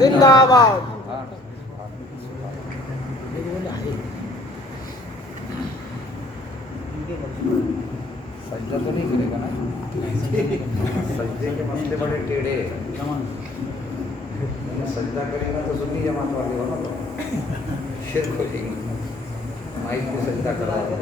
زندہ باد. سجدہ تو نہیں کرے گا نا, سجدے کے مسئلے بڑے ٹیڑھے ہیں. سجدہ کرے گا تو سنی جماعت والے ہونا تو شرک ہو جائے گی. مائک کو سجدہ کروا دیں.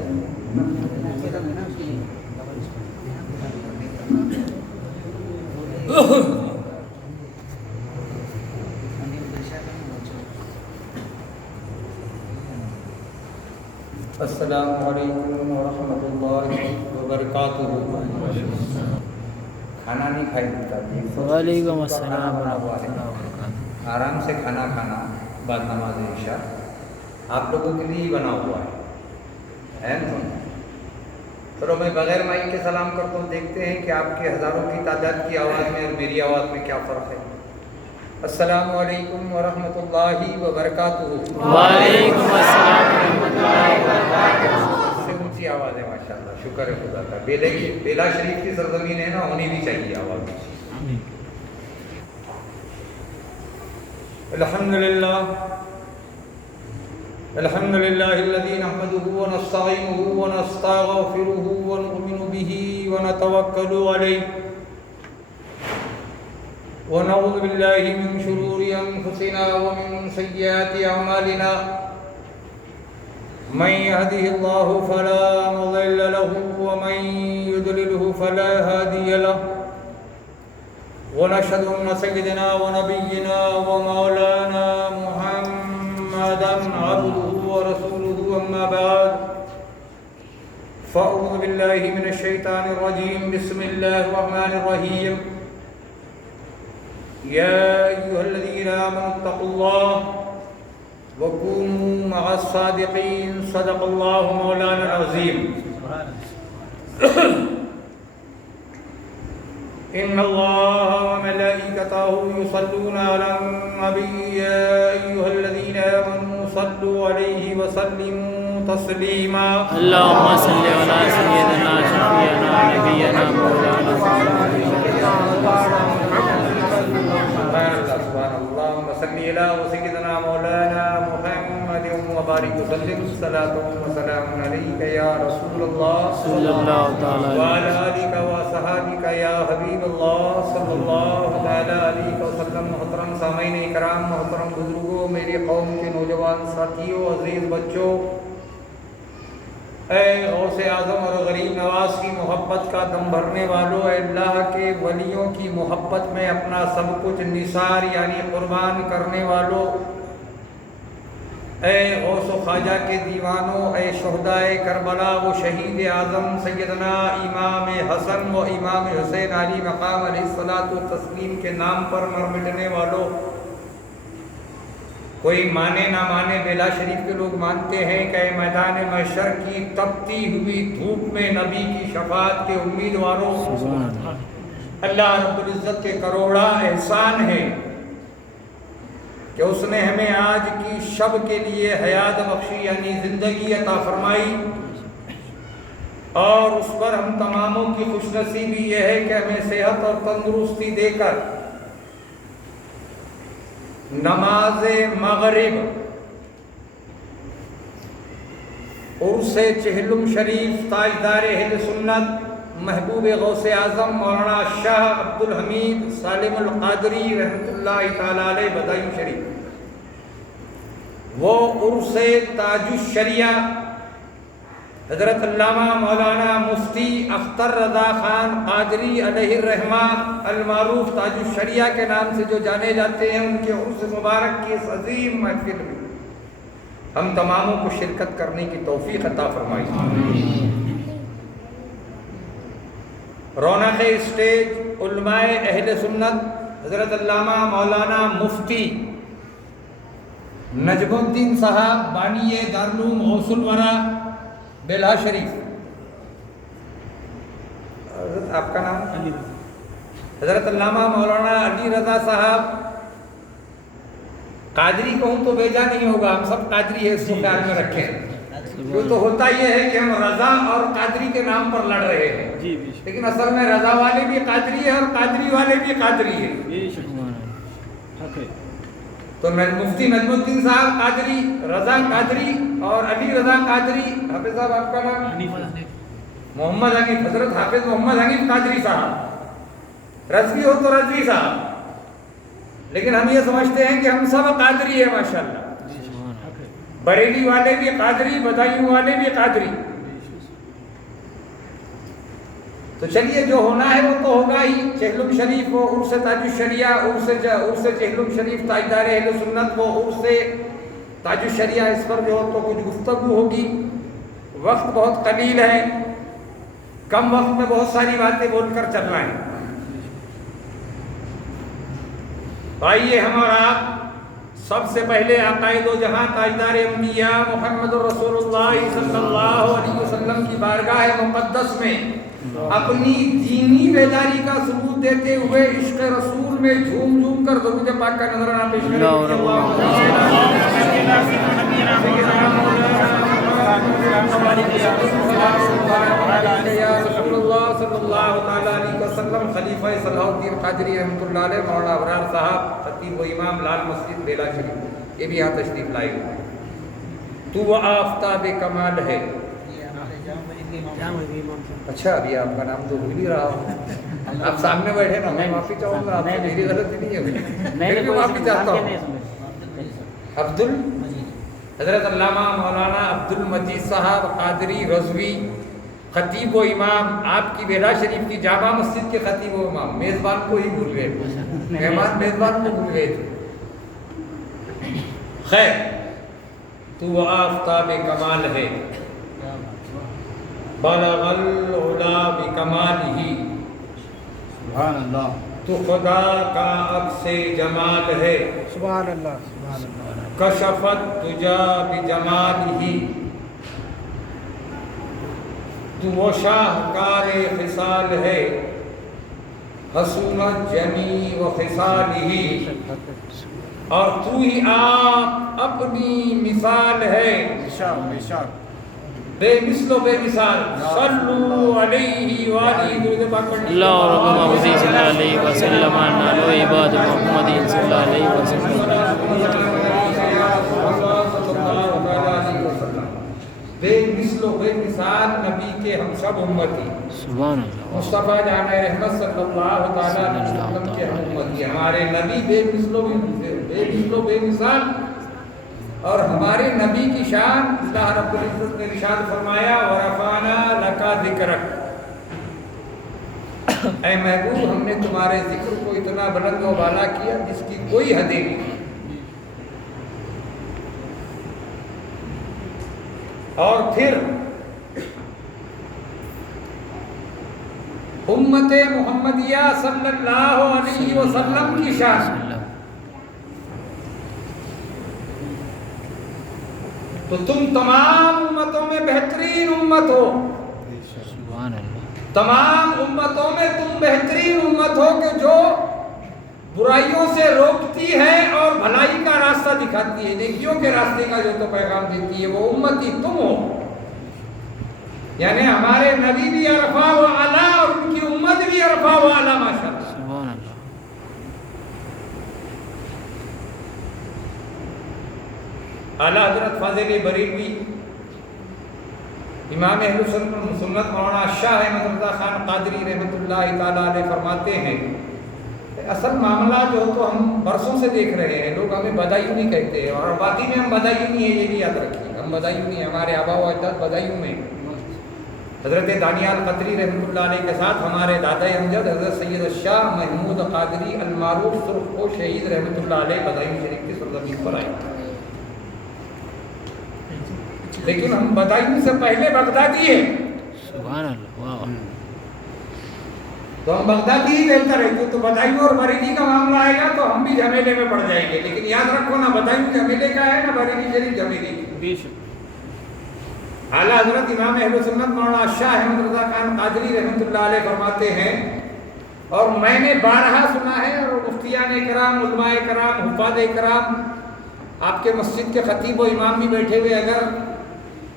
السلام علیکم ورحمۃ اللہ وبرکاتہ. کھانا نہیں کھائی دیتا. وعلیکم السلام ورحمۃ اللہ وبرکاتہ. آرام سے کھانا کھانا بعد نماز عشاء آپ لوگوں کے لیے ہی بنا ہوا ہے نا. چلو میں بغیر مائک کے سلام کرتا ہوں, دیکھتے ہیں کہ آپ کے ہزاروں کی تعداد کی آواز میں اور میری آواز میں کیا فرق ہے. السلام علیکم ورحمۃ اللہ وبرکاتہ. وعلیکم السلام ورحمۃ اللہ وبرکاتہ. اس سے اونچی آواز ہے ماشاء اللہ, شکر ہے خدا کا. بیلا شریف کی سرزمین ہے نا, ہونی بھی چاہیے آواز. الحمدللہ الذی نحمده ونستعینه ونستغفره ونؤمن به ونتوکل علیہ ونعوذ باللہ من شرور انفسنا ومن سیئات اعمالنا. من يهده الله فلا مضل له ومن يضلله فلا هادي له. ونشهد أن سيدنا ونبينا ومولانا محمدا عبده ورسوله. أما بعد فأعوذ بالله من الشيطان الرجيم. بسم الله الرحمن الرحيم. يا أيها الذين آمنوا اتقوا الله وكونوا مع الصادقين. صدق الله مولانا العظيم. إن الله وملائكته يصلون على النبي. يا أيها الذين آمنوا صلوا عليه وسلموا تسليما. اللهم صل على سيدنا شفيعنا نبينا مولانا سبحان اللہ. صلی اللہ سیدنا مولانا محمد وبارک وسلم. صلاۃ و سلام علیک یا رسول اللہ صلی اللہ تعالی وعلی آلک و صحابک یا حبیب اللہ صلی اللہ تعالی علیہ وسلم. محترم سامعین اکرام, محترم بزرگوں, میری قوم کے نوجوان ساتھیوں, عزیز بچوں, اے غوث اعظم اور غریب نواز کی محبت کا دم بھرنے والوں, اے اللہ کے ولیوں کی محبت میں اپنا سب کچھ نثار یعنی قربان کرنے والوں, اے غوث و خواجہ کے دیوانوں, اے شہدائے کربلا و شہید اعظم سیدنا امام حسن و امام حسین علی مقام علیہ الصلوۃ والتسلیم کے نام پر مر مٹنے والوں. کوئی مانے نہ مانے, بیلا شریف کے لوگ مانتے ہیں کہ میدان محشر کی تپتی ہوئی دھوپ میں نبی کی شفاعت کے امیدواروں, اللہ رب العزت کے کروڑا احسان ہے کہ اس نے ہمیں آج کی شب کے لیے حیات بخشی یعنی زندگی عطا فرمائی, اور اس پر ہم تماموں کی خوش نصیبی یہ ہے کہ ہمیں صحت اور تندرستی دے کر نماز مغرب عرس چہلم شریف تاجدار اہل سنت محبوب غوث اعظم مولانا شاہ عبد الحمید سالم القادری رحمۃ اللہ تعالی علیہ بدائم شریف, وہ عرس تاج الشریعہ حضرت علامہ مولانا مفتی اختر رضا خان قادری علیہ الرحمہ المعروف تاج الشریعہ کے نام سے جو جانے جاتے ہیں, ان کے عرس مبارک کی اس عظیم محفل میں ہم تماموں کو شرکت کرنے کی توفیق عطا فرمائی. رونق اسٹیج علماء اہل سنت حضرت علامہ مولانا مفتی نجم الدین صاحب بانی دارالعلوم غوث الورا بیلا شریف. حضرت آپ کا نام حضرت علامہ مولانا علی رضا صاحب. قادری کہوں تو بیجا نہیں ہوگا, ہم سب قادری ہے, اس کو خیال میں رکھیں. جو تو ہوتا یہ ہے کہ ہم رضا اور قادری کے نام پر لڑ رہے ہیں, لیکن اصل میں رضا والے بھی قادری ہے اور قادری والے بھی قادری ہے. تو مفتی نجم الدین صاحب قادری، رضا قادری اور علی رضا قادری، حافظ صاحب آپ کا نام محمد حنیف، حضرت حافظ محمد حنیف قادری صاحب، رضوی ہو تو رضوی صاحب، لیکن ہم یہ سمجھتے ہیں کہ ہم سب قادری ہیں ماشاءاللہ، بریلی والے بھی قادری، بدایوں والے بھی قادری. تو چلیے جو ہونا ہے وہ تو ہوگا ہی. چہلم شریف وہ عرس تاج الشریعہ، عرس چہلم شریف تاجدار اہل سنت وہ عرس تاج الشریعہ، اس پر جو تو کچھ گفتگو ہوگی. وقت بہت قلیل ہے، کم وقت میں بہت ساری باتیں بول کر چلنا ہے. آئیے ہم اور آپ سب سے پہلے عقائد و جہاں تاجدار انبیاء محمد رسول اللہ صلی اللہ علیہ وسلم کی بارگاہ مقدس میں اپنی دینی بیداری کا ثبوت دیتے ہوئے عشق رسول میں جھوم جھوم کر درود پاک کا نذرانہ پیش کریں. صلی اللہ تعالیٰ علیہ وسلم. خلیفہ صلاح الدین قادری رحمۃ اللہ علیہ، مولانا ابرار صاحب خطیب و امام لال مسجد بیلا شریف، یہ بھی یہاں تشریف لائے ہوئے ہیں. تو وہ آفتاب کمال ہے. اچھا ابھی آپ کا نام تو بھول ہی رہا ہوں، آپ سامنے بیٹھے نا، میں معافی چاہوں گا، آپ سے میری غلطی نہیں ہے، میں بھی معافی چاہتا ہوں. حضرت علامہ مولانا عبد المجید صاحب قادری رضوی، خطیب و امام، آپ کی بیلا شریف کی جامع مسجد کے خطیب و امام. میزبان کو ہی بھول گئے، مہمان میزبان کو بھول گئے تھے. خیر، تو وہ آفتاب کمال ہے، بلغ العلا بکمالہ، سبحان اللہ، تو خدا کا عکس جمال ہے. سبحان اللہ، سبحان اللہ. کشفت تجا بجمالہ، تو وہ شاہکار خصال ہے، حسونت جمی و خصالہ، اور تو ہی آپ اپنی مثال ہے، بے مثل و بے مثال. صلو علیہ وآلہ درود پاک پڑھنے. اللہ رحمہ وزی صلی اللہ علیہ وسلم نالو عباد محمد صلی اللہ علیہ وسلم. بے مثل و بے مثال نبی کے ہم سب امتی، سبحان اللہ. مصطفیٰ جامع رحمت صلی اللہ تعالیٰ علیہ وسلم کے ہم امتی. ہمارے نبی بے مثل و بے مثال، اور ہمارے نبی کی شان اللہ رب العزت نے ارشاد فرمایا وَرَفَعْنَا لَكَ ذِكْرَكَ، اے محبوب ہم نے تمہارے ذکر کو اتنا بلند و بالا کیا جس کی کوئی حدیں نہیں. اور پھر امت محمدیہ صلی اللہ علیہ وسلم کی شان، تو تم تمام امتوں میں بہترین امت ہو. سبحان اللہ. تمام امتوں میں تم بہترین امت ہو کہ جو برائیوں سے روکتی ہے اور بھلائی کا راستہ دکھاتی ہے، نیکیوں کے راستے کا جو تو پیغام دیتی ہے، وہ امتی تم ہو. یعنی ہمارے نبی بھی عرفہ و اعلیٰ اور ان کی امت بھی عرفہ و اعلیٰ ماشاءاللہ. سبحان اللہ. اعلیٰ حضرت فاضل بریلوی امام اہل سنت مولانا شاہ احمد رضا خان قادری رحمۃ اللہ تعالیٰ علیہ فرماتے ہیں اصل معاملہ جو تو ہم برسوں سے دیکھ رہے ہیں، لوگ ہمیں بدایونی کہتے ہیں، اور باقی میں ہم بدایونی ہیں، یہ بھی یاد رکھیے، ہم بدایونی ہیں، ہمارے آبا و اجداد بدایوں میں. حضرت دانیال قدری رحمۃ اللہ علیہ کے ساتھ ہمارے دادا امجد حضرت سید الشاہ محمود قادری المعروف سرخ کو شہید رحمۃ اللہ علیہ بدایوں شریف کی سرزمین پر آئے. لیکن ہم بدایوں سے پہلے بغدادی ہیں. سبحان اللہ. واہ. تو ہم بغدادی ہی بہتر ہے، تو بدایوں اور بریلی کا معاملہ آئے گا تو ہم بھی جھمیلے میں پڑ جائیں گے. لیکن یاد رکھو نہ بدایوں جھمیلے کا ہے، نہ بریلی شریف جھمیلے کی. اعلیٰ حضرت امام اہل سنت مولانا شاہ احمد رضا خان قادری رحمۃ اللہ علیہ فرماتے ہیں، اور میں نے بارہا سنا ہے، اور مفتیان کرام، علماء کرام، حفاظ کرام، آپ کے مسجد کے خطیب و امام بھی بیٹھے ہوئے، اگر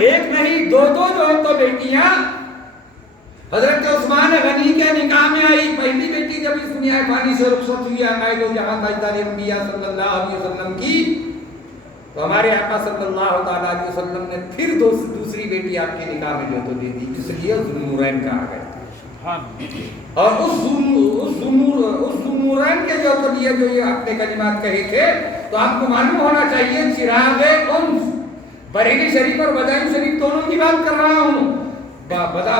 ایک نہیں دو جو ہے تو بیٹیاں حضرت عثمان غنی کے نکاح میں آئی. پہلی بیٹی جب اس دنیا فانی سے رخصت ہوئی عقائد و جہاں تاجدار انبیاء صلی اللہ علیہ وسلم کی, تو ہمارے آقا صلی اللہ تعالیٰ علیہ وسلم نے پھر دوسری بیٹی آپ کے نکاح میں جو تو دے دی, اس لیے ذوالنورین کہا گیا. اور اس ذوالنورین کے جو تو لیے جو یہ آپ نے کلمات کہے تھے, تو آپ کو معلوم ہونا چاہیے چراغ انس, بریلی شریف اور بدائن شریف دونوں کی بات کر رہا ہوں.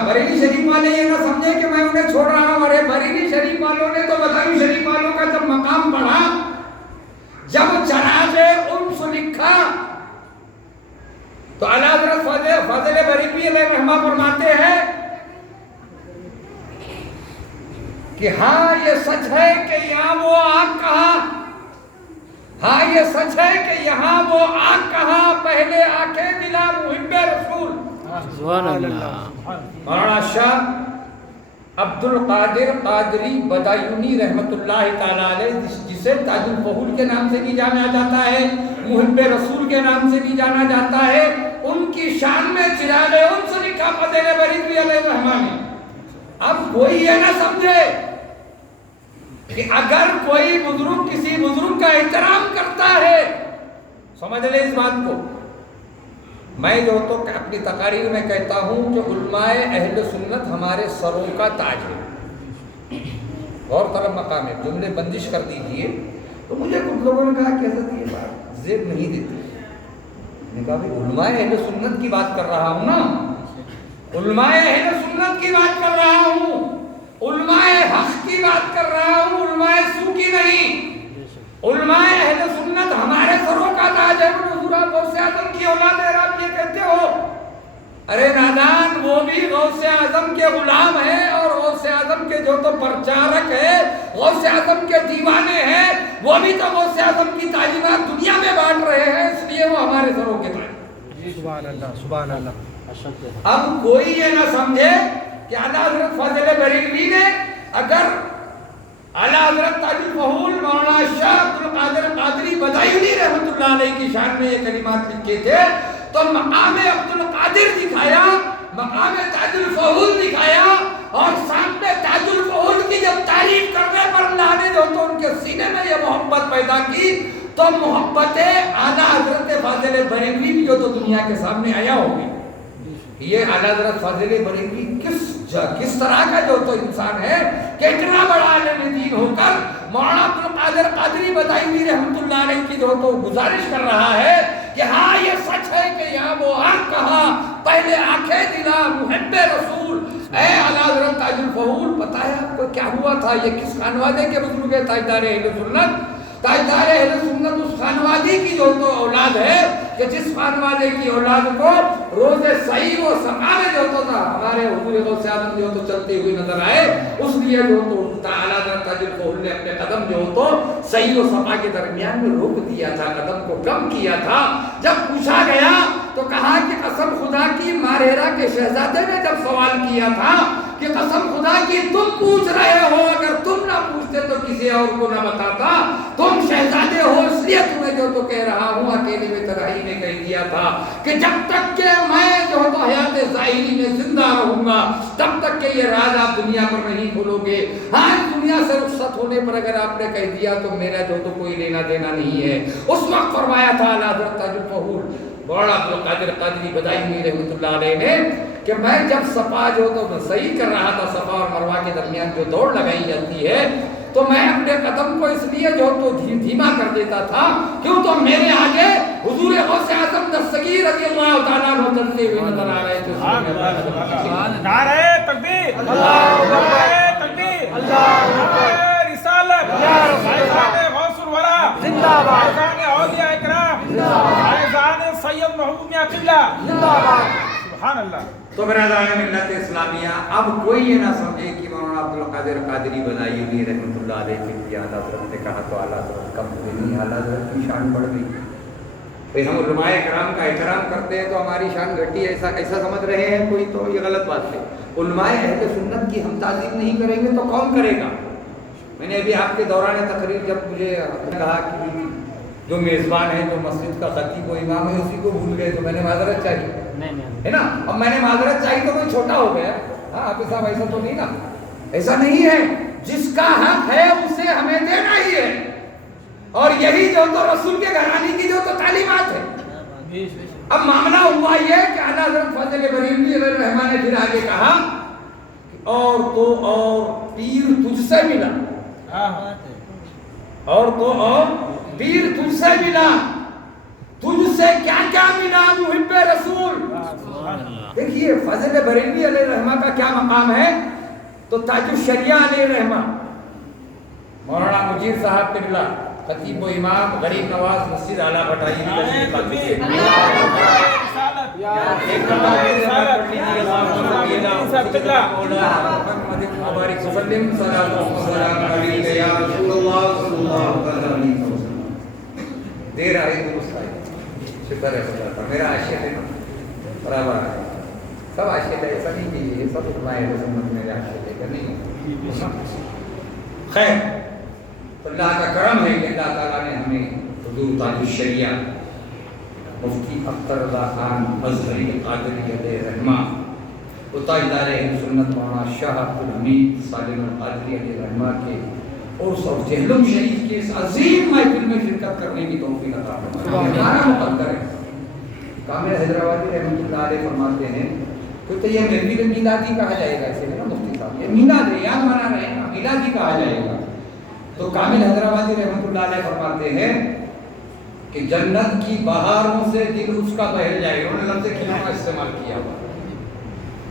بریلی شریف والے یہ نہ سمجھے کہ میں انہیں چھوڑ رہا ہوں. ارے بریلی شریف والوں نے تو بدائن شریف والوں کا جب مقام پڑھا, جب چراغ انس لکھا, تو اعلیٰ حضرت فاضل بریلوی علیہ رحمہ فرماتے ہیں کہ ہاں یہ سچ ہے کہ یہاں وہ آگ کہا, ہاں یہ سچ ہے کہ یہاں وہ آگ کہا, پہلے آنکھیں دلا محب رسول. سبحان اللہ. مولانا شاہ عبد القادر قادری بدایونی رحمت اللہ تعالیٰ علیہ, جسے تاج الفہول کے نام سے بھی جانا جاتا ہے, محب رسول کے نام سے بھی جانا جاتا ہے, ان کی شان میں چراغ انس لکھا فاضل بریلوی علیہ رحمہ نے. اب کوئی یہ نہ سمجھے کہ اگر کوئی بزرگ کسی بزرگ کا احترام کرتا ہے, سمجھ لے اس بات کو. میں جو تو اپنی تقاریر میں کہتا ہوں کہ علماء اہل سنت ہمارے سروں کا تاج ہے, غور طلب مقام ہے. جملے بندش کر دیجئے. تو مجھے کچھ لوگوں نے کہا کہ حضرت یہ بات زیب نہیں دیتی. میں نے کہا بھائی علماء اہل سنت کی بات کر رہا ہوں نا, علماء اہل سنت کی بات کر رہا ہوں, علماء حق کی بات کر رہا ہوں, علماء سو کی نہیں. علماء اہل سنت ہمارے سروں کا تاج ہے. حضور غوث اعظم کی اولاد ہے, آپ یہ کہتے ہو. ارے نادان, وہ بھی غوث اعظم کے غلام ہیں, اور غوث اعظم کے جو تو پرچارک ہے, غوث اعظم کے دیوانے ہیں, وہ بھی تو غوث اعظم کی تعلیمات دنیا میں بانٹ رہے ہیں, اس لیے وہ ہمارے سروں کے تاج. سبحان اللہ, سبحان اللہ. اب کوئی یہ نہ سمجھے کہ اعلیٰ حضرت فاضل بریلوی نے اگر اعلیٰ حضرت تاج الفہول مولانا شاہ عبد القادر قادری بدایونی رحمت اللہ علیہ کی شان میں یہ کلمات لکھے تھے, تو مقام عبد القادر دکھایا, مقام تاج الفہول دکھایا, اور سامنے تاج الفہول کی جب تعریف کرنے پر اللہ نے جو تو ان کے سینے میں یہ محبت پیدا کی, تو محبت اعلیٰ حضرت فاضل بریلوی بھی جو تو دنیا کے سامنے آیا ہوگی. یہ اعلیٰ حضرت فاضل بریلوی کس طرح کا جو تو انسان ہے کہ اتنا بڑا عالم دین ہو کر مولانا عبد القادر قادری بدایونی رحمت اللہ علیہ کی جو تو گزارش کر رہا ہے کہ ہاں یہ سچ ہے کہ یہاں وہ آگ کہا, پہلے آنکھیں دلا محب رسول. اے اعلیٰ حضرت تاج الفہول, پتہ ہے آپ کو کیا ہوا تھا؟ یہ کس خانوادے کے بزرگ ہے؟ تاجدار اہل سنت. تاجدار اہل سنت اس خانوادے کی جو تو اولاد ہے کہ جس خانوادے کی اولاد کو روز صحیح و سقا میں جو تو تھا ہمارے حضور غوث اعظم جو تو چلتے ہوئے نظر آئے, اس لیے جو تو اعلیٰ حضرت تاج الفہول نے اپنے قدم جو تو صحیح و سقا کے درمیان میں روک دیا تھا, قدم کو کم کیا تھا. جب پوچھا گیا تو کہا کہ قسم خدا کی, ماریرا کے شہزادے نے جب سوال کیا تھا کہ قسم خدا کی تم پوچھ رہے ہو, اگر تم نہ پوچھتے تو کسی اور کو نہ بتاتا, تم شہزادے ہو اس لیے تمہیں جو تو کہہ رہا ہوں. اکیلے میں تنہائی میں کہہ دیا تھا کہ جب تک کہ میں جو تو حیات ظاہری میں زندہ رہوں گا, تب تک کہ یہ راز آپ دنیا پر نہیں کھولو گے. ہاں, دنیا سے رخصت ہونے پر اگر آپ نے کہہ دیا تو میرا جو تو کوئی لینا دینا نہیں ہے. اس وقت فرمایا تھا اعلیٰ حضرت تاج الفہول مولانا عبد القادر قادری بدایونی رحمت اللہ علیہ نے کہ میں جب صفا جو تو صحیح کر رہا تھا, صفا اور مروہ کے درمیان جو دوڑ لگائی جاتی ہے, تو میں اپنے قدم کو اس لیے جو تو دھیما کر دیتا تھا کیوں تو میرے آگے حضور غوث اعظم دستگیر رضی اللہ تعالیٰ عنہ چلتے ہوئے نظر آ رہے تھے. نعرہ تکبیر, نعرہ تکبیر, نعرہ رسالت, فیضان غوث الورا زندہ باد, فیضان اولیاء اکرام زندہ باد, فیضان سید محمود میاں قبلہ زندہ باد. سبحان اللہ. تو برادران ملت اسلامیہ, اب کوئی یہ نہ سمجھے کہ مولانا عبد القادر قادری بدایونی رحمت اللہ علیہ کی اعلیٰ حضرت نے کہا تو اعلیٰ حضرت کم نہیں, اعلیٰ حضرت کی شان بڑھ گئی. پھر ہم علماء کرام کا احترام کرتے ہیں تو ہماری شان گھٹی, ایسا سمجھ رہے ہیں کوئی, تو یہ غلط بات ہے. علماء اہل سنت کی ہم تعظیم نہیں کریں گے تو کون کرے گا؟ میں نے ابھی آپ کے دوران تقریر جب مجھے کہا کہ جو میزبان ہے, جو مسجد کا خطیب و امام ہے, اسی کو بھول گئے تو میں نے معذرت چاہیے, ہے نا. اب میں نے معذرت چاہیے تو کوئی چھوٹا ہو گیا. ہاں حافظ صاحب ایسا تو نہیں نا, ایسا نہیں ہے. جس کا حق ہے اسے ہمیں دینا ہی ہے, اور یہی جو تو رسول کے گھرانے کی جو تو تعلیمات ہے. اب معاملہ ہوا یہ کہ اعلیٰ حضرت فضل بریلوی علیہ الرحمٰن نے پھر آگے کہا اور تو اور پیر تجھ سے ملا, اور تو اور پیر تجھ سے ملا, تجھ سے کیا کیا ملا محب رسول. دیکھیے فضل بریلوی علیہ الرحمٰ کا کیا مقام ہے. تو تاج الشریعہ علیہ الرحمٰ مولانا مجیر صاحب قبلہ خطیب و امام غریب نواز مسجد اعلیٰ بٹائی دیر آئی درست آئی, شکر ہے خدا کا. میرا عاشق ہے برابر ہے, سب عاشق ہے, ایسا نہیں کہ یہ سب اتنا ہے سنت میرے عاشق ہے نہیں. خیر, تو اللہ کا کرم ہے کہ اللہ تعالیٰ نے ہمیں حضور تاج الشریعہ مفتی اختر رضا خان مظہری قادری علیہ الرحمٰ و تاجدار اہل سنت مولانا شاہ عبد الحمید سالم القادری علیہ الرحمٰ کے عرس اور جہلم شریف کے اس عظیم محفل میں شرکت کرنے کی توفیق عطا فرمائے. ہمارا مقدر ہے. کامل حیدرآبادی رحمۃ اللہ علیہ فرماتے ہیں تو یہ محفل میلادی کہا جائے گا, ایسے ہے نا مفتی صاحب, یہ میلاد ہے, یاد منا رہے ہیں نا, میلادی کہا جائے گا. تو کامل حیدرآبادی رحمۃ اللہ علیہ فرماتے ہیں کہ جنت کی بہاروں سے دل اس کا بہل جائے گا. انہوں نے لفظ کلمہ کا استعمال کیا ہوا,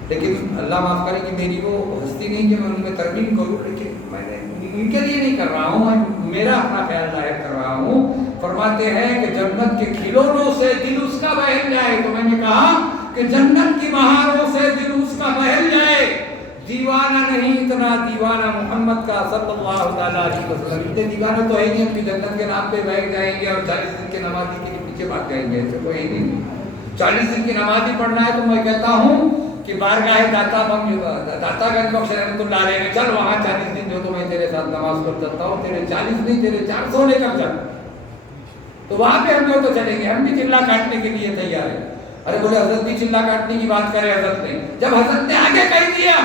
لیکن اللہ معاف کرے کہ میری وہ ہستی نہیں کہ میں ان میں ترمیم کروں, لیکن میں نے ان کے لیے نہیں کر رہا ہوں, میں میرا اپنا خیال ظاہر کر رہا ہوں. فرماتے ہیں کہ جنت کے کھلونوں سے دل اس کا بہل جائے. تو میں نے کہا کہ جنت کی بہاروں سے دل اس کا بہل جائے. دیوانہ نہیں اتنا دیوانہ محمد کا صلی اللہ علیہ وسلم. اتنے دیوانہ تو ہے نہیں اپنی جنت کے نام پہ بیٹھ جائیں گے اور 40 دن کے نمازی کے پیچھے بھاگ جائیں گے, ایسے تو ہے نہیں. 40 دن کی نمازی پڑھنا ہے تو میں کہتا ہوں کہ بارگاہ داتا گنج بخش رحمۃ اللہ علیہ میں چل, وہاں 40 دن جو تو میں تیرے ساتھ نماز پڑھ سکتا ہوں, تیرے 40 نہیں تیرے 400 لے کر چل. تو وہاں پہ ہم جو تو چلیں گے, ہم بھی چلا کاٹنے کے لیے تیار ہیں. ارے بولے حضرت بھی چلا کاٹنے کی بات کرے حضرت نے, جب حضرت نے آگے کہہ دیا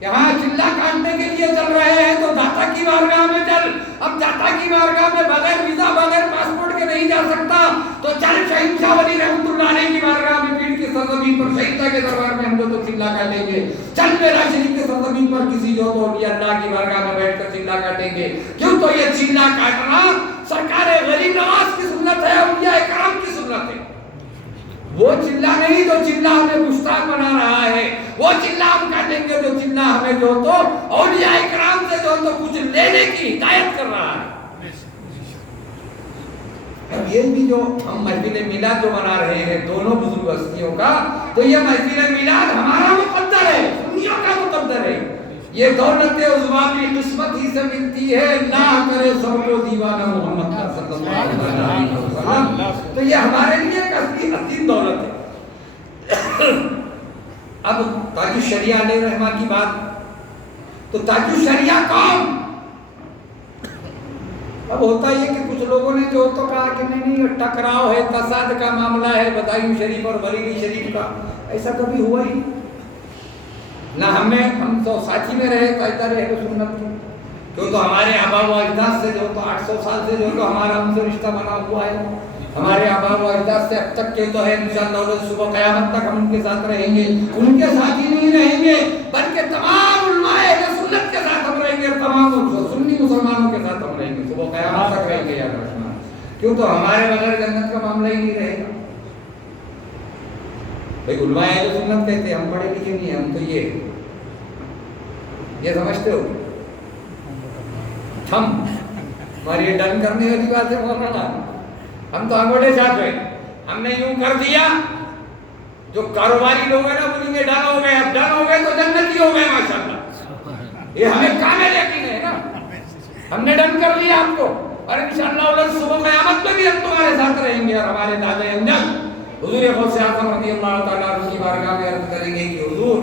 کہ ہاں چلا کاٹنے کے لیے چل رہے ہیں تو داتا کی بارگاہ میں چل. اب داتا کی بارگاہ میں بغیر ویزا بغیر پاسپورٹ کے نہیں جا سکتا, تو چل شہنشاہ ولی رحمۃ اللہ علیہ کی بارگاہ میں پیڑ کی سرزمین پر شہنشاہ کے دربار میں ہم جو تو چلا کاٹیں گے. چل میرا شریف کے سرزمین پر کسی جو تو اولیاء اللہ کی بارگاہ میں بیٹھ کر چلا کاٹیں گے. کیوں تو یہ چلا کاٹنا سرکار غریب نواز کی سنت ہے, اولیاء کرام کی سنت ہے. وہ چلا نہیں جو چلا ہمیں گستاخ بنا رہا ہے, وہ چلا ہم کاٹیں گے جو چلا ہمیں جو تو اولیاء کرام سے جو تو کچھ لینے کی ہدایت کر رہا ہے. اب یہ بھی جو ہم محفل میلاد جو منا رہے ہیں دونوں بزرگ ہستیوں کا, تو یہ محفل میلاد ہمارا مقدر ہے, سنیوں کا مقدر ہے. یہ دولت عظمیٰ کی قسمت ہی سے ملتی ہے, اللہ کرے سب کو دیوانہ محمد کا صلی اللہ علیہ وسلم. تو یہ ہمارے لیے ایک عظیم دولت ہے. اب تاج الشریعہ علیہ الرحمٰ کی بات, تو تاج الشریعہ کون؟ اب ہوتا یہ کہ کچھ لوگوں نے جو تو کہا کہ نہیں ٹکراؤ ہے, تصاد کا معاملہ ہے بدایوں شریف اور بریلی شریف کا. ایسا کبھی ہوا ہی نہ. ہم تو ساتھی میں رہے تاجدار اہل سنت کے, جو تو ہمارے آبا و اجداد سے جو تو 800 سال سے جو تو ہمارا ان سے رشتہ بنا ہوا ہے. ہمارے آبا و اجداد سے اب تک کے تو ہے, انشاءاللہ صبح قیامت تک ہم ان کے ساتھ رہیں گے. ان کے ساتھ ہی نہیں رہیں گے بلکہ تمام علماء اہل سنت کے ساتھ ہم رہیں گے, اور تمام سنی مسلمانوں کے ساتھ ہم رہیں گے, صبح قیامت تک رہیں گے. یاد رکھنا, کیوں تو ہمارے بغیر جنت کا معاملہ ہی نہیں رہے گا. بھائی علماء اہل سنت کہتے ہیں, ہم پڑھے لکھے نہیں ہیں, ہم تو یہ سمجھتے ہو ہم ہماری یہ ڈن کرنے والی بات ہے مولانا. ہم تو انگوٹھے چھاپ گئے, ہم نے یوں کر دیا. جو کاروباری لوگ ہیں نا بولیں گے ڈن ہو گئے, اب ڈن ہو گئے تو جنتی ہو گئے ماشاءاللہ. یہ ہمیں کامل یقین ہے نا, ہم نے ڈن کر لیا آپ کو, اور انشاءاللہ صبح قیامت میں بھی ہم تمہارے ساتھ رہیں گے. اور ہمارے دادا انجل حضور غوث اعظم رضی اللہ تعالیٰ عنہ کی بارگاہ میں عرض کریں گے کہ حضور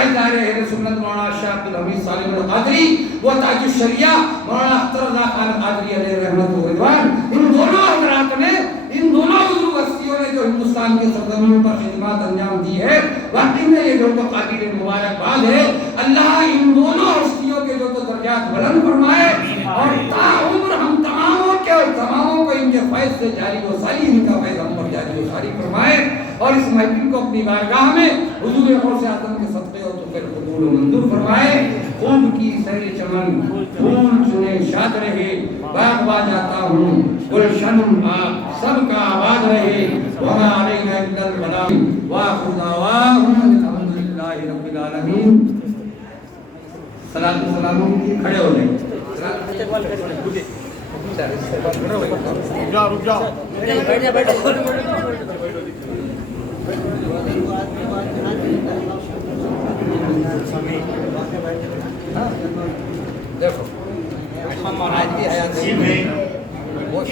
قائد اہل سنت مولانا شاہ عبد الحمید سالم القادری و تاج الشریعہ مولانا اختر رضا خان قادری علیہ رحمت و رضوان، ان دونوں حضرات نے، ان دونوں بزرگ ہستیوں نے جو ہندوستان کے سرزمین پر خدمات انجام دی ہے، واقعی میں یہ جو تو قابل مبارکباد ہے۔ اللہ ان دونوں ہستیوں کے جو تو درجات بلند فرمائے اور تا عمر ہم تماموں کے اور تماموں کو ان کے فیض سے جاری و ساری، ان کا فیض ہم پر جاری و ساری فرمائے، اور اس محفل کو اپنی بارگاہ میں حضور غوث اعظم کے صدقے اور تو پھر قبول و منظور فرمائے۔ خوب کی سر چمن پھول چنے شاد رہے، باغ با جاتا ہوں گلشن آپ سب کا آباد رہے، وما علینا الا البلاغ وآخر دعواہم الحمدللہ رب العالمین۔ صلاۃ و سلام، کھڑے ہو جائیں۔ دیکھو آج کی حیات وہ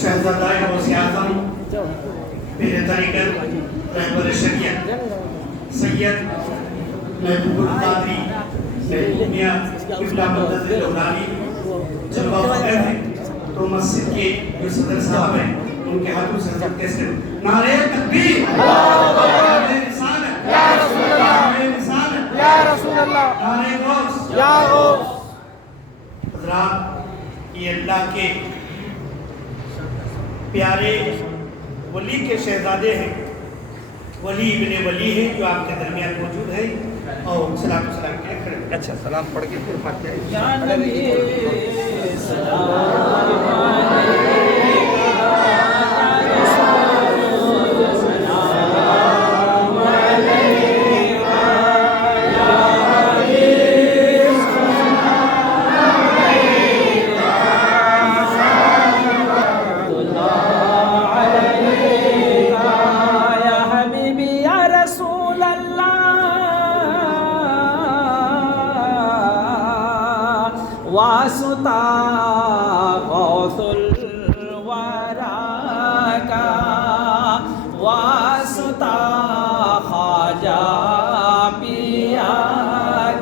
شہزادہ غوث اعظم پیر طریقت رہبر شریعت سید محبوب القادری محبوب میاں قبلہ مقدس لودھانی جلوہ فقیر ہیں، تو مسجد کے جو صدر صاحب ہیں ان کے ہاتھوں سے سب کیسے نعرہ تکبیر، نعرہ رسالت یا رسول اللہ، نعرہ رسالت یا رسول اللہ، نعرہ غوث یا غوث۔ حضرات، یہ اللہ کے پیارے ولی کے شہزادے ہیں، ولی ابن ولی ہیں جو آپ کے درمیان موجود ہے، اور سلام کے لیے کھڑے ہیں۔ اچھا سلام پڑھ کے پھر فاتحہ۔ یا نبی سلام واسطہ غوث الورا کا، واسطہ خواجہ پیا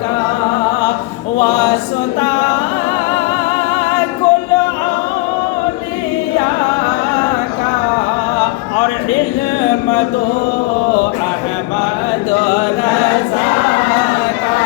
کا، واسطہ کل اولیاء کا، اور علم دو احمد رضا کا۔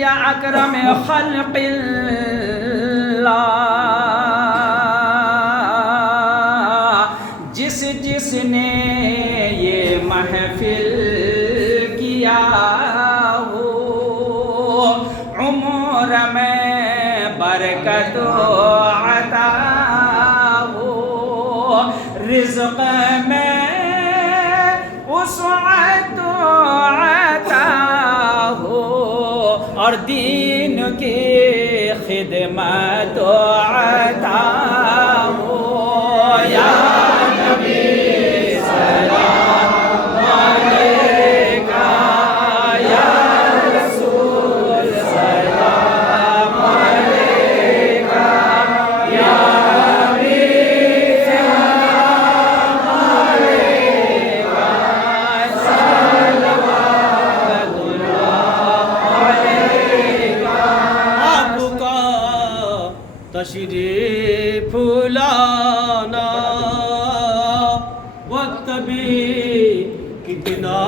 یا اکرم خلق اللہ، جس نے یہ محفل کیا ہو، عمر میں برکت عطا ہو، رزق میں وسعت عطا ہو، اور دین کی خدمت عطا ہو۔ یا نبی سلام علیکہ، یا رسول سلام علیکہ، یا حبیب سلام علیکہ، صلوات تشریف لانا، وقت بھی کتنا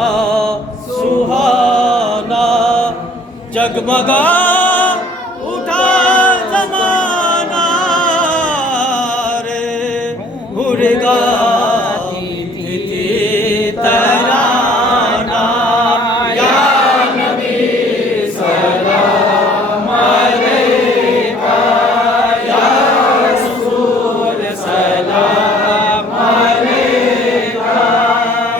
سہانا، جگمگا اٹھا زمانہ رے، گاتی تھی ترانہ۔ یا نبی سلام علیکہ، یا رسول سلام علیکہ،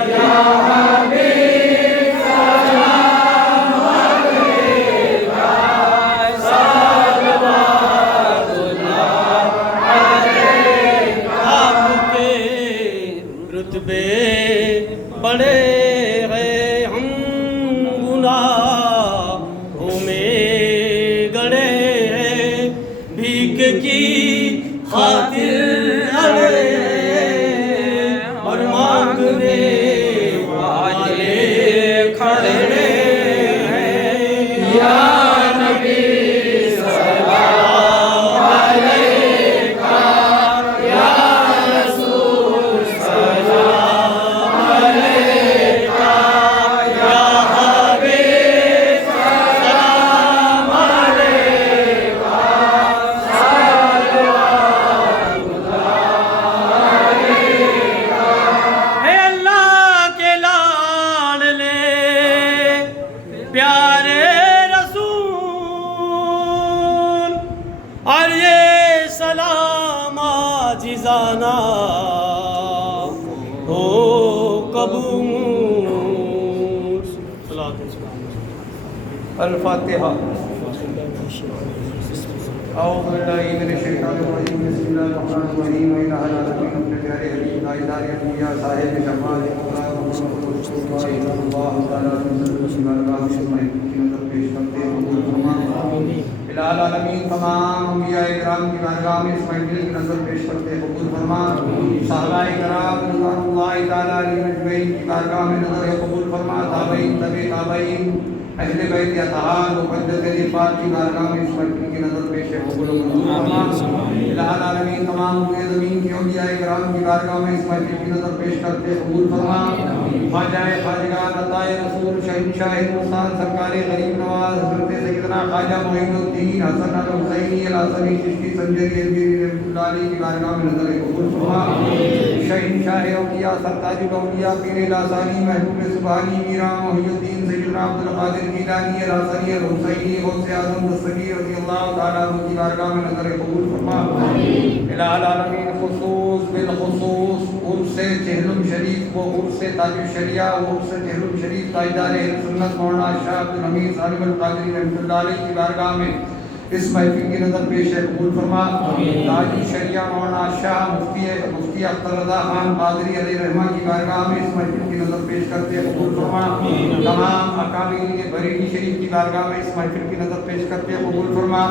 یا حبیب سلام علیکہ، کی خاطر اڑے اور مانگنے والے کھڑے ہیں یا نبی سلام علیکہ یا رسول سلام علیکہ یا حبیب سلام علیکہ اے اللہ کے لاڈلے پیارے رسول اور یہ سلام عاجزانہ ہو قبول الفاتحہ اعوذ باللہ من الشیطان الرجیم بسم اللہ الرحمن الرحیم وإن على نبينا اپنے پیارے حبیب تاجدار انبیاء صاحب شفاعت خدا اللہ تعالیٰ کی بارگاہ میں کی نظر پیش کرتے ہیں قبول فرما الہ العالمین تمام انبیاء کرام کی بارگاہ میں اس محفل کی نظر پیش کرتے ہیں قبول فرما صحابہ کرام رضوان اللہ تعالیٰ علیہم اجمعین کی بارگاہ میں نظر قبول فرما تابعین تبع تابعین اہل بیت اطہار و مقدس پاک کی بارگاہ میں اس محفل کی نظر پیش ہے قبول و منظور فرما الہ العالمین تمام روئے زمین کے اولیاء کرام کی بارگاہ میں اس محفل کی نظر پیش کرتے قبول فرما خواجہ خواجگان عطائے رسول شہنشاہ ہندوستان سرکار غریب نواز حضرت سیدنا خواجہ معین الدین حسن الحسینی الحسنی چشتی سنجری اجمیری رحمۃ اللہ علیہ کی بارگاہ میں نظر قبول فرما شہنشاہ اولیاء سرتاج الاولیاء پیر الاسانی محبوب سبحانی میرا محی الدین سیدنا عبد القادر گیلانی الحسنی الحسینی غوث اعظم دستگیر رضی اللہ تعالیٰ عنہ کی بارگاہ میں نظر قبول فرما الہ العالمین خصوص بالخصوص عرس چہلم شریف و عرس تاج الشریعہ و عرس چہلم شریف تاجدار اہل سنت مولانا شاہ عبد الحمید صالح القادری رحمۃ اللہ علیہ کی بارگاہ میں اس محفل کی نظر پیش ہے قبول فرما تاج الشریعہ مولانا شاہ مفتی اختر رضا خان قادری علیہ رحمہ کی بارگاہ میں اس محفل کی نظر پیش کرتے ہیں قبول فرما تمام اکابرین بریلی شریف کی بارگاہ میں اس محفل کی نظر پیش کرتے ہیں قبول فرما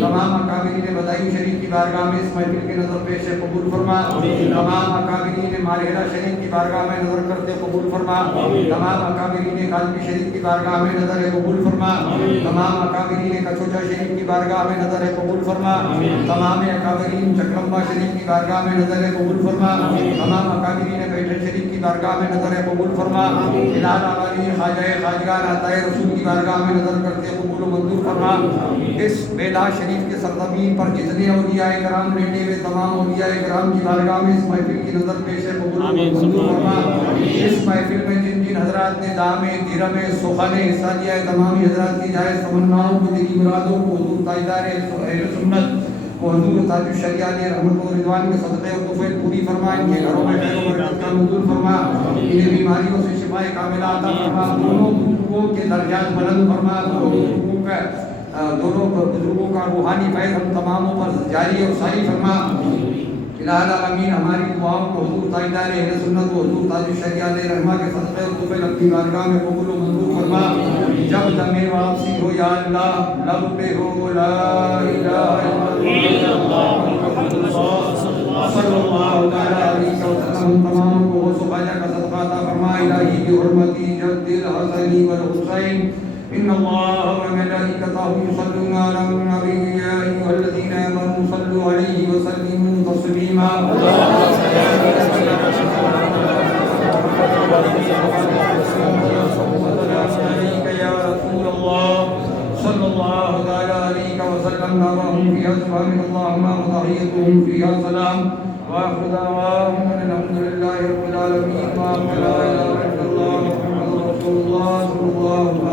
تمام اکابرین بدائی شریف کی بارگاہ میں اس محفل کی نظر پیش ہے قبول فرما تمام اکابرین مالہرہ شریف کی بارگاہ میں نظر کرتے قبول فرما تمام اکابرین کاظمی شریف کی بارگاہ میں نظر قبول فرما تمام اکابرین کچوچا شریف کی بارگاہ میں نظر قبول فرما تمام اکابرین چکرمبا شریف کی بارگاہ میں نظر قبول فرما تمام اکابرین بیٹھل شریف کی بارگاہ میں نظر قبول فرما الہ العالمین خواجہ خواجگان عطائے رسول کی بارگاہ میں نظر کرتے قبول و منظور فرما اس بیلا شریف کے سرزمین پر جتنے اولیاء کرام رہتے ہوئے تمام اولیاء کرام کی بارگاہ میں اس محفل کی نظر پیش ہے قبول و منظور فرما اس محفل میں جن جن حضرات نے دامے دیرمے سخن حصہ لیا ہے تمامی حضرات کی جائز تمناؤں کو دلی مرادوں کو حضور تاجدار اہل سنت کو حضور تاج الشریعہ علیہ رحمت و رضوان کے صدقے اور طفیل پوری فرما ان کے گھروں میں خیر و برکت کا نزول فرما انہیں بیماریوں سے شفا کاملہ عطا فرما دونوں بزرگوں کے درجات بلند فرما دونوں بزرگوں کا روحانی فیض ہم تماموں پر جاری اور ساری فرما الہ العالمین ہماری دعاؤں کو حضور تاجدار اہل سنت کو حضور تاج الشریعہ علیہ رحمہ کے صدقے اور طفیل اپنی بارگاہ میں قبول و منظور فرما جب دم واپسی ہو یا اللہ لب پہ ہو لا الہ الا اللہ محمد صلی اللہ علیہ وسلم تمام کو خواجہ کا صدقہ عطا فرما الہی بحرمتی جد الحسن والحسین ان اللہ وملائکتہ یصلون علی النبی یا ایھا الذین آمنوا صلوا علیہ وسلموا تسلیما صلى الله تعالى عليك وسلم نبأهم فيها سبحانك اللهم وتحيتهم فيها سلام وآخر دعواهم أن الحمد لله رب العالمين وآخر لا إله إلا الله محمد رسول الله صلى الله عليه وسلم.